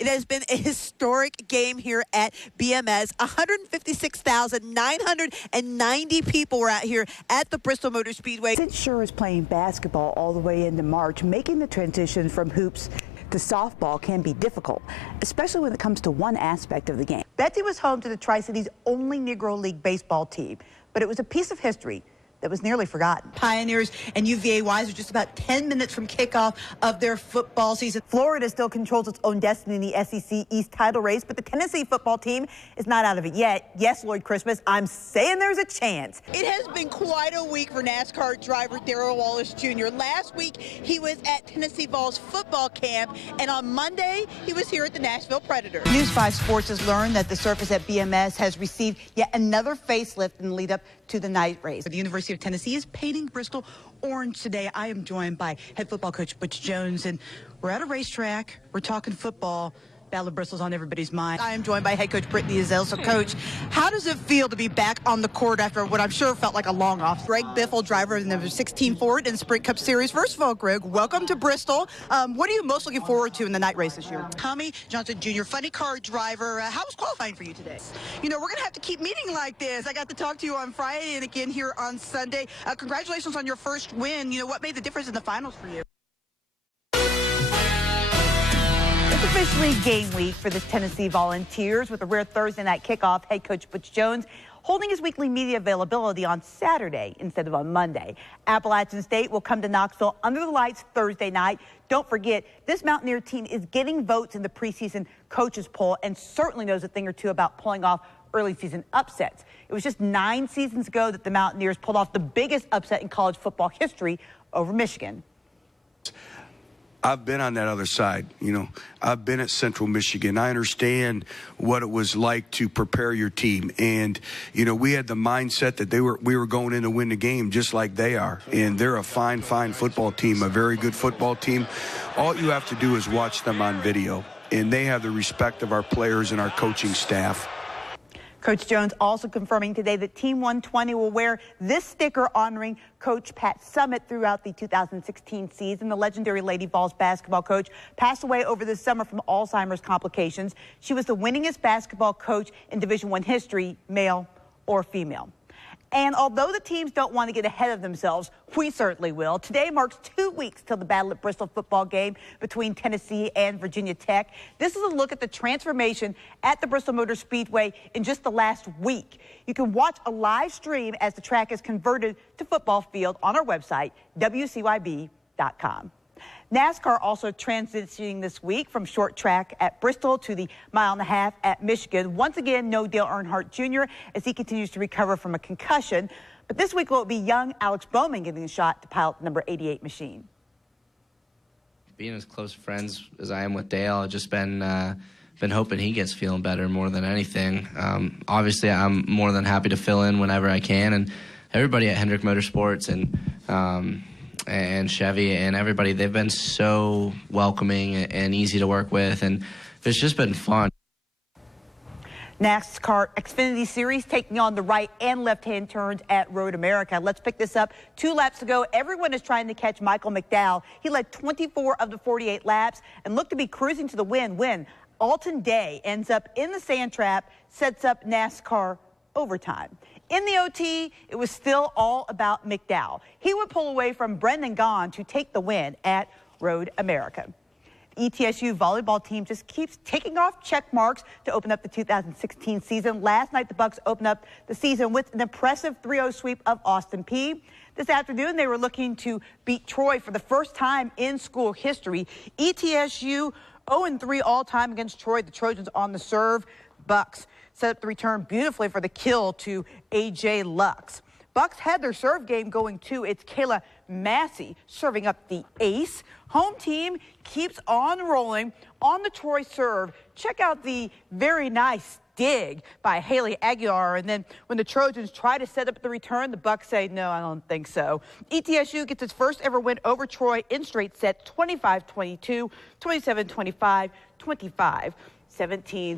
It has been a historic game here at BMS. 156,990 people were out here at the Bristol Motor Speedway. Since Sure is playing basketball all the way into March, making the transition from hoops to softball can be difficult, especially when it comes to one aspect of the game. Betsy was home to the Tri-Cities' only Negro League baseball team, but it was a piece of history that was nearly forgotten. Pioneers and UVA-Wise are just about 10 minutes from kickoff of their football season. Florida still controls its own destiny in the SEC East title race, but the Tennessee football team is not out of it yet. Yes, Lloyd Christmas, I'm saying there's a chance. It has been quite a week for NASCAR driver Darrell Wallace Jr. Last week, he was at Tennessee Vols football camp, and on Monday, he was here at the Nashville Predators. News 5 Sports has learned that the surface at BMS has received yet another facelift in the lead up to the night race. The University of Tennessee is painting Bristol orange today. I am joined by head football coach Butch Jones, and we're at a racetrack. We're talking football. Battle of Bristol's on everybody's mind. I am joined by head coach Brittany Ezell. So, Coach, how does it feel to be back on the court after what I'm sure felt like a long off? Greg Biffle, driver in the 16 Ford in the Sprint Cup Series. First of all, Greg, welcome to Bristol. What are you most looking forward to in the night race this year? Tommy Johnson Jr., funny car driver. How was qualifying for you today? You know, we're going to have to keep meeting like this. I got to talk to you on Friday and again here on Sunday. Congratulations on your first win. You know, what made the difference in the finals for you? It's officially game week for the Tennessee Volunteers with a rare Thursday night kickoff. Head coach Butch Jones holding his weekly media availability on Saturday instead of on Monday. Appalachian State will come to Knoxville under the lights Thursday night. Don't forget, this Mountaineer team is getting votes in the preseason coaches poll and certainly knows a thing or two about pulling off early season upsets. It was just 9 seasons ago that the Mountaineers pulled off the biggest upset in college football history over Michigan. I've been on that other side, you know. I've been at Central Michigan. I understand what it was like to prepare your team. And, you know, we had the mindset that we were going in to win the game just like they are. And they're a fine, fine football team, a very good football team. All you have to do is watch them on video. And they have the respect of our players and our coaching staff. Coach Jones also confirming today that Team 120 will wear this sticker honoring Coach Pat Summitt throughout the 2016 season. The legendary Lady Vols basketball coach passed away over the summer from Alzheimer's complications. She was the winningest basketball coach in Division I history, male or female. And although the teams don't want to get ahead of themselves, we certainly will. Today marks 2 weeks till the Battle at Bristol football game between Tennessee and Virginia Tech. This is a look at the transformation at the Bristol Motor Speedway in just the last week. You can watch a live stream as the track is converted to football field on our website, WCYB.com. NASCAR also transitioning this week from short track at Bristol to the 1.5 mile at Michigan. Once again, no Dale Earnhardt Jr. as he continues to recover from a concussion. But this week will be young Alex Bowman getting a shot to pilot the number 88 machine. Being as close friends as I am with Dale, I've just been hoping he gets feeling better more than anything. Obviously, I'm more than happy to fill in whenever I can, and everybody at Hendrick Motorsports and Chevy and everybody, they've been so welcoming and easy to work with, and it's just been fun. NASCAR Xfinity Series taking on the right and left-hand turns at Road America. Let's pick this up. 2 laps ago, everyone is trying to catch Michael McDowell. He led 24 of the 48 laps and looked to be cruising to the win when Alton Day ends up in the sand trap, sets up NASCAR overtime. In the OT, it was still all about McDowell. He would pull away from Brendan Gaughan to take the win at Road America. The ETSU volleyball team just keeps taking off check marks to open up the 2016 season. Last night, the Bucks opened up the season with an impressive 3-0 sweep of Austin Peay. This afternoon, they were looking to beat Troy for the first time in school history. ETSU 0-3 all-time against Troy. The Trojans on the serve. Bucks set up the return beautifully for the kill to A.J. Lux. Bucks had their serve game going too. It's Kayla Massey serving up the ace. Home team keeps on rolling on the Troy serve. Check out the very nice dig by Haley Aguilar. And then when the Trojans try to set up the return, the Bucks say, no, I don't think so. ETSU gets its first ever win over Troy in straight sets, 25-22, 27-25, 25-17.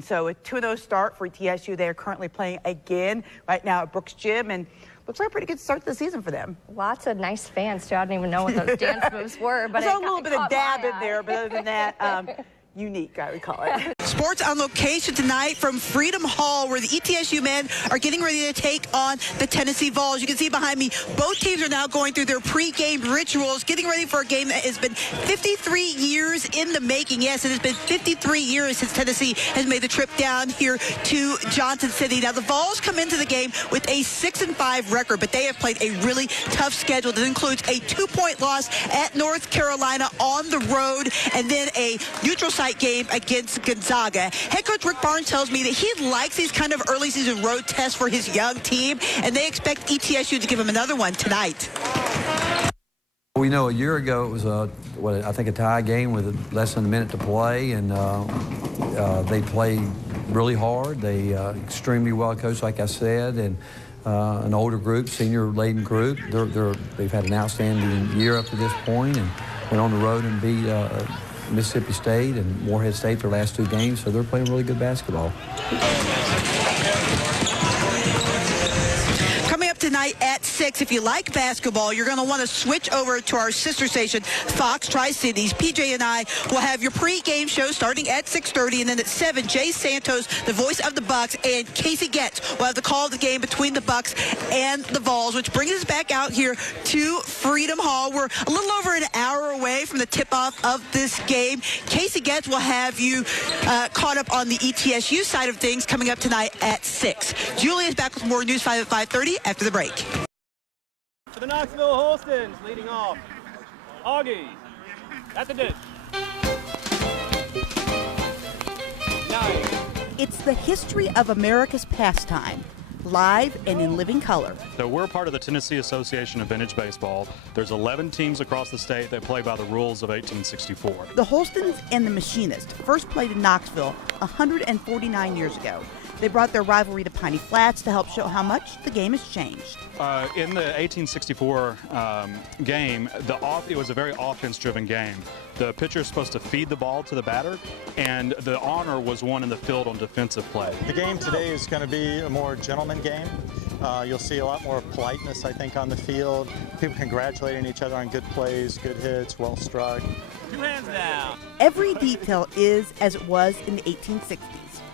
So a 2-0 start for ETSU. They are currently playing again right now at Brooks Gym, and looks like a pretty good start to the season for them. Lots of nice fans, too. I don't even know what those dance moves were. But there's a little bit of dab in there, but other than that, unique, I would call it. Sports on location tonight from Freedom Hall, where the ETSU men are getting ready to take on the Tennessee Vols. You can see behind me, both teams are now going through their pre-game rituals, getting ready for a game that has been 53 years in the making. Yes, it has been 53 years since Tennessee has made the trip down here to Johnson City. Now, the Vols come into the game with a 6-5 record, but they have played a really tough schedule that includes a 2-point loss at North Carolina on the road, and then a neutral site game against Gonzaga. Head coach Rick Barnes tells me that he likes these kind of early season road tests for his young team, and they expect ETSU to give him another one tonight. We know a year ago it was I think a tie game with less than a minute to play, and they played really hard. They extremely well coached, like I said, and an older group, senior-laden group. They've had an outstanding year up to this point, and went on the road and beat Mississippi State and Morehead State their last 2 games, so they're playing really good basketball. Coming up tonight at 6, if you like basketball, you're going to want to switch over to our sister station, Fox Tri-Cities. PJ and I will have your pre-game show starting at 6:30, and then at 7, Jay Santos, the voice of the Bucks, and Casey Getz will have the call of the game between the Bucks and the Vols, which brings us back out here to Freedom Hall. We're a little over an hour away from the tip-off of this game. Casey Getz will have you caught up on the ETSU side of things coming up tonight at 6. Julie is back with more News 5 at 5:30 after the break. For the Knoxville Holstons, leading off, Augie, at the dish. 9. It's the history of America's pastime, live and in living color. So we're part of the Tennessee Association of Vintage Baseball. There's 11 teams across the state that play by the rules of 1864. The Holstons and the Machinists first played in Knoxville 149 years ago. They brought their rivalry to Piney Flats to help show how much the game has changed. In the 1864 game, it was a very offense-driven game. The pitcher is supposed to feed the ball to the batter, and the honor was won in the field on defensive play. The game today is going to be a more gentleman game. You'll see a lot more politeness, I think, on the field. People congratulating each other on good plays, good hits, well struck. 2 hands down. Every detail is as it was in the 1860s.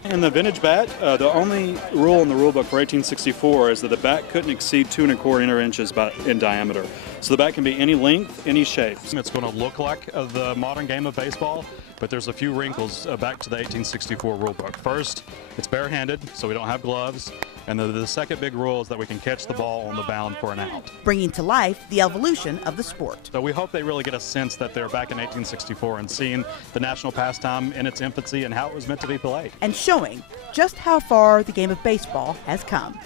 In the vintage bat, the only rule in the rule book for 1864 is that the bat couldn't exceed 2¼ inches in diameter. So the bat can be any length, any shape. It's going to look like the modern game of baseball, but there's a few wrinkles back to the 1864 rule book. First, it's barehanded, so we don't have gloves. And the second big rule is that we can catch the ball on the bound for an out. Bringing to life the evolution of the sport. So we hope they really get a sense that they're back in 1864 and seeing the national pastime in its infancy and how it was meant to be played. And showing just how far the game of baseball has come.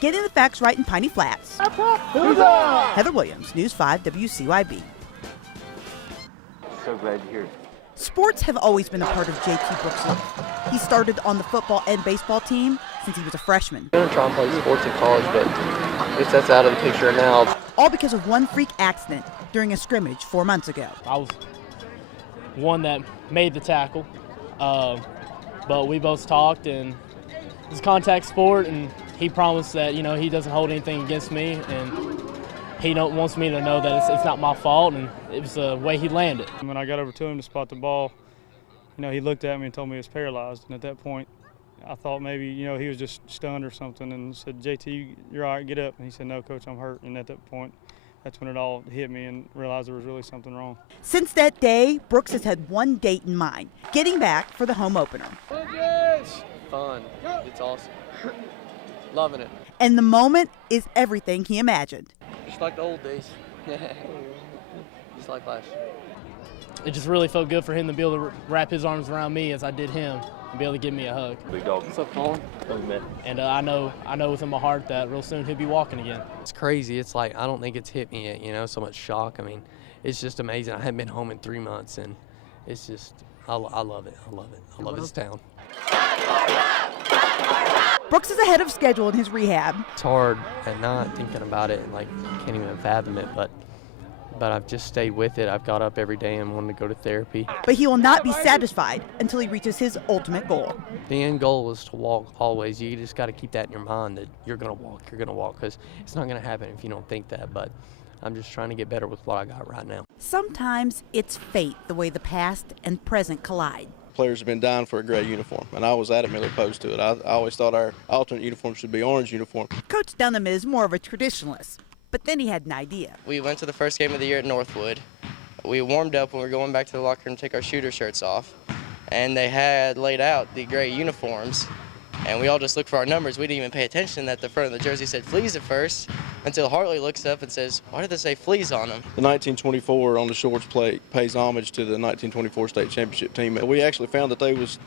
Getting the facts right in Piney Flats. Heather Williams, News 5 WCYB. So glad you're here. Sports have always been a part of JT Brooks' life. He started on the football and baseball team since he was a freshman. I'm going to try and play sports in college, but I guess that's out of the picture now. All because of one freak accident during a scrimmage 4 months ago. I was one that made the tackle, but we both talked, and it's a contact sport, and he promised that, he doesn't hold anything against me, and he wants me to know that it's not my fault, and it was the way he landed. When I got over to him to spot the ball, he looked at me and told me he was paralyzed. And at that point, I thought maybe, he was just stunned or something, and said, JT, you're all right, get up. And he said, no, Coach, I'm hurt. And at that point, that's when it all hit me and realized there was really something wrong. Since that day, Brooks has had one date in mind, getting back for the home opener. Fun. It's awesome. Loving it. And the moment is everything he imagined. Just like the old days. Just like last year. It just really felt good for him to be able to wrap his arms around me as I did him and be able to give me a hug. Big dog. What's up, Colin? And I know within my heart that real soon he'll be walking again. It's crazy. It's like, I don't think it's hit me yet, so much shock. I mean, it's just amazing. I haven't been home in 3 months, and it's just, I love it. I love it. I love this town. Brooks is ahead of schedule in his rehab. It's hard at night thinking about it and can't even fathom it, but I've just stayed with it. I've got up every day and wanted to go to therapy. But he will not be satisfied until he reaches his ultimate goal. The end goal is to walk always. You just got to keep that in your mind that you're going to walk, because it's not going to happen if you don't think that, but I'm just trying to get better with what I got right now. Sometimes it's fate the way the past and present collide. players have been dying for a gray uniform, and I was adamantly opposed to it. I always thought our alternate uniform should be orange uniform. Coach Dunham is more of a traditionalist, but then he had an idea. We went to the first game of the year at Northwood. We warmed up when we were going back to the locker room to take our shooter shirts off, and they had laid out the gray uniforms, and we all just looked for our numbers. We didn't even pay attention that the front of the jersey said Fleas at first, until Hartley looks up and says, why did they say Fleas on them? The 1924 on the shorts plate pays homage to the 1924 state championship team. We actually found that they was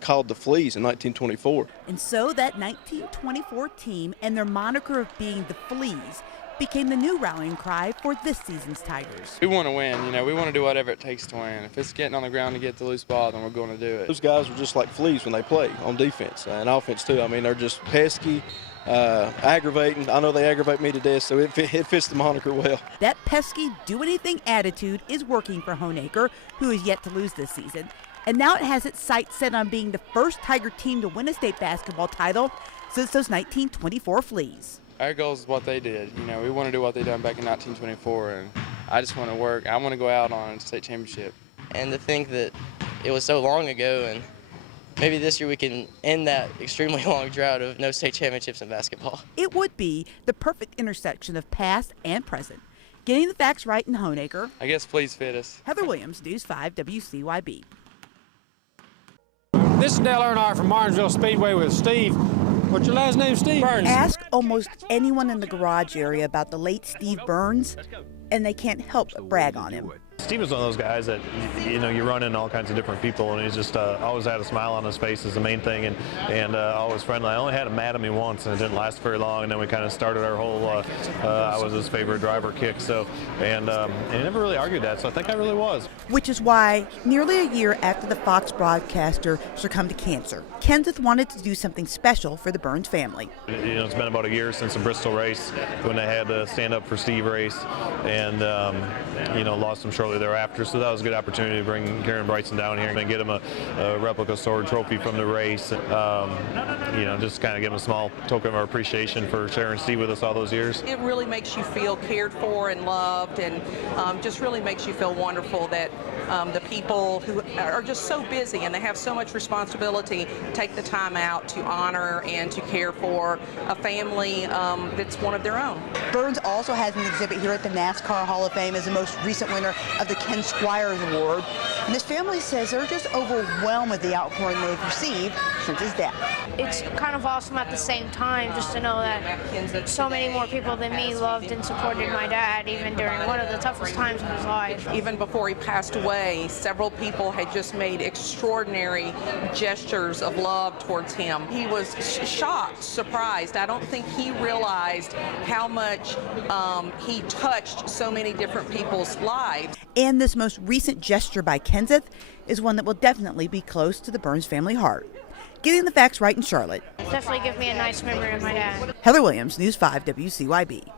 called the Fleas in 1924. And so that 1924 team and their moniker of being the Fleas became the new rallying cry for this season's Tigers. We want to win, we want to do whatever it takes to win. If it's getting on the ground to get the loose ball, then we're going to do it. Those guys are just like fleas when they play on defense and offense too. I mean, they're just pesky, aggravating. I know they aggravate me to death, so it fits the moniker well. That pesky, do-anything attitude is working for Honaker, who is yet to lose this season. And now it has its sights set on being the first Tiger team to win a state basketball title since those 1924 Fleas. Our goal is what they did. We want to do what they done back in 1924, and I just want to work. I want to go out on a state championship. And to think that it was so long ago, and maybe this year we can end that extremely long drought of no state championships in basketball. It would be the perfect intersection of past and present. Getting the facts right in Honaker. I guess Fleas fit us. Heather Williams, News 5 WCYB. This is Dale Earnhardt from Martinsville Speedway with Steve. What's your last name, Steve? Burns. Ask almost anyone in the garage area about the late Steve Burns, and they can't help but brag on him. Steve was one of those guys that, you run into all kinds of different people, and he's just always had a smile on his face is the main thing, and always friendly. I only had him mad at me once, and it didn't last very long, and then we kind of started our whole, I was his favorite driver kick, so, and he never really argued that, so I think I really was. Which is why, nearly a year after the Fox broadcaster succumbed to cancer, Kenseth wanted to do something special for the Burns family. It's been about a year since the Bristol race when they had the Stand Up for Steve race, and, lost him shortly thereafter, so that was a good opportunity to bring Karen Bryson down here and get him a replica sword trophy from the race. Just kind of give him a small token of our appreciation for sharing Steve with us all those years. It really makes you feel cared for and loved, and just really makes you feel wonderful that the people who are just so busy and they have so much responsibility take the time out to honor and to care for a family that's one of their own. Burns also has an exhibit here at the NASCAR Hall of Fame as the most recent winner of the Ken Squires Award. And his family says they're just overwhelmed with the outpouring they've received since his death. It's kind of awesome at the same time just to know that so many more people than me loved and supported my dad even during one of the toughest times of his life. Even before he passed away, several people had just made extraordinary gestures of love towards him. He was shocked, surprised. I don't think he realized how much he touched so many different people's lives. And this most recent gesture by Kenseth is one that will definitely be close to the Burns family heart. Getting the facts right in Charlotte. Definitely give me a nice memory of my dad. Heather Williams, News 5 WCYB.